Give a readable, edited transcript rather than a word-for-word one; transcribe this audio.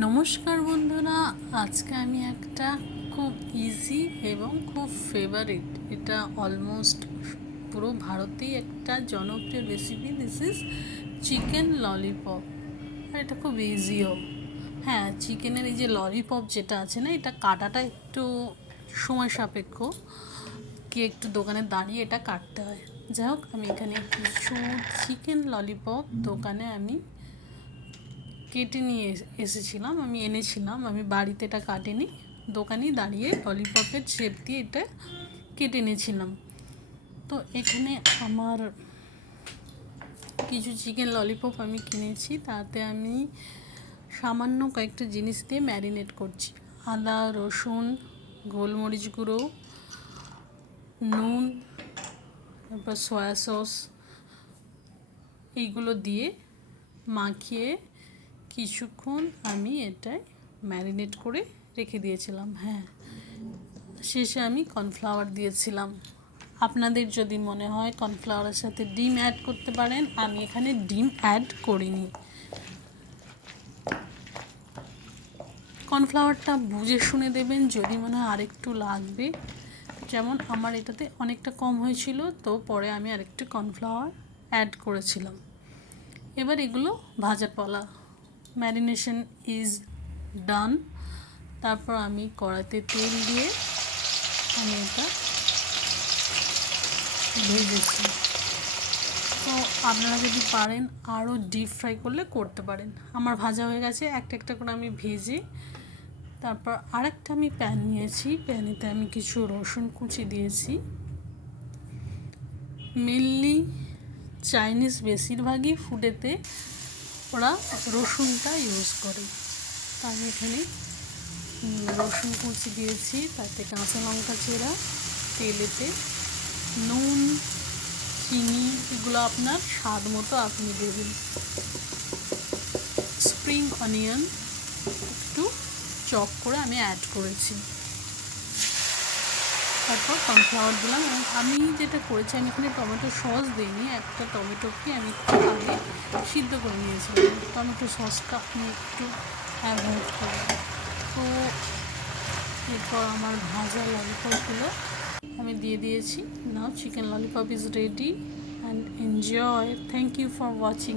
নমস্কার বন্ধুরা, আজকে আমি একটা খুব ইজি এবং খুব ফেভারিট, এটা অলমোস্ট পুরো ভারতেই একটা জনপ্রিয় রেসিপি। This is chicken lollipop. আর এটা খুব ইজিও। হ্যাঁ, চিকেনের এই যে ললিপপ যেটা আছে না, এটা কাটাটা একটু সময় সাপেক্ষ, কি একটু দোকানে দাঁড়িয়ে এটা কাটতে হয়। যাই হোক, আমি এখানে কিছু চিকেন ললিপপ দোকানে আমি কেটে নিয়ে এসেছিলাম, আমি এনেছিলাম, আমি বাড়িতে এটা কাটিনি, দোকানেই দাঁড়িয়ে ললিপপের শেপ দিয়ে এটা কেটে নিয়েছিলাম। তো এখানে আমার কিছু চিকেন ললিপপ আমি কিনেছি, তাতে আমি সামান্য কয়েকটা জিনিস দিয়ে ম্যারিনেট করছি। আদা, রসুন, গোলমরিচ গুঁড়ো, নুন, তারপর সয়া সস, এইগুলো দিয়ে মাখিয়ে কিছুক্ষণ আমি এটাই ম্যারিনেট করে রেখে দিয়েছিলাম। হ্যাঁ, শেষে আমি কর্নফ্লাওয়ার দিয়েছিলাম। আপনাদের যদি মনে হয় কর্নফ্লাওয়ারের সাথে ডিম অ্যাড করতে পারেন, আমি এখানে ডিম অ্যাড করিনি। কর্নফ্লাওয়ারটা বুঝে শুনে দেবেন, যদি মনে হয় আরেকটু লাগবে, যেমন আমার এটাতে অনেকটা কম হয়েছিল, তো পরে আমি আরেকটু কর্নফ্লাওয়ার অ্যাড করেছিলাম। এবার এগুলো ভাজার পালা। Marination is done. তারপর আমি কড়াইতে তেল দিয়ে আমি এটা ভেজেছি। তো আপনারা যদি পারেন আরও ডিপ ফ্রাই করলে করতে পারেন। আমার ভাজা হয়ে গেছে, একটা একটা করে আমি ভেজে তারপর আরেকটা আমি প্যান নিয়েছি, প্যানেতে আমি কিছু রসুন কুচি দিয়েছি। মেনলি চাইনিজ বেশিরভাগই ফুডেতে ওরা রসুনটা ইউজ করে। তো আমি এখানে রসুন কুচি দিয়েছি, তাতে কাঁচা লঙ্কা চেরা, তেলেতে নুন, চিনি, এগুলো আপনার স্বাদ মতো আপনি দেবেন। স্প্রিং অনিয়ন একটু চপ করে আমি অ্যাড করেছি। তারপর কর্নফ্লাওয়ার দিলাম। এবং আমি যেটা করেছি, আমি এখানে টমেটো সস দিইনি, একটা টমেটোকে আমি একটু আগে সিদ্ধ করে নিয়েছিলাম। টমেটো সসটা আমি একটু অ্যাভয়েড করি। তো এরপর আমার ভাজা ললিপপগুলো আমি দিয়ে দিয়েছি। Now chicken lollipop is ready and enjoy. Thank you for watching.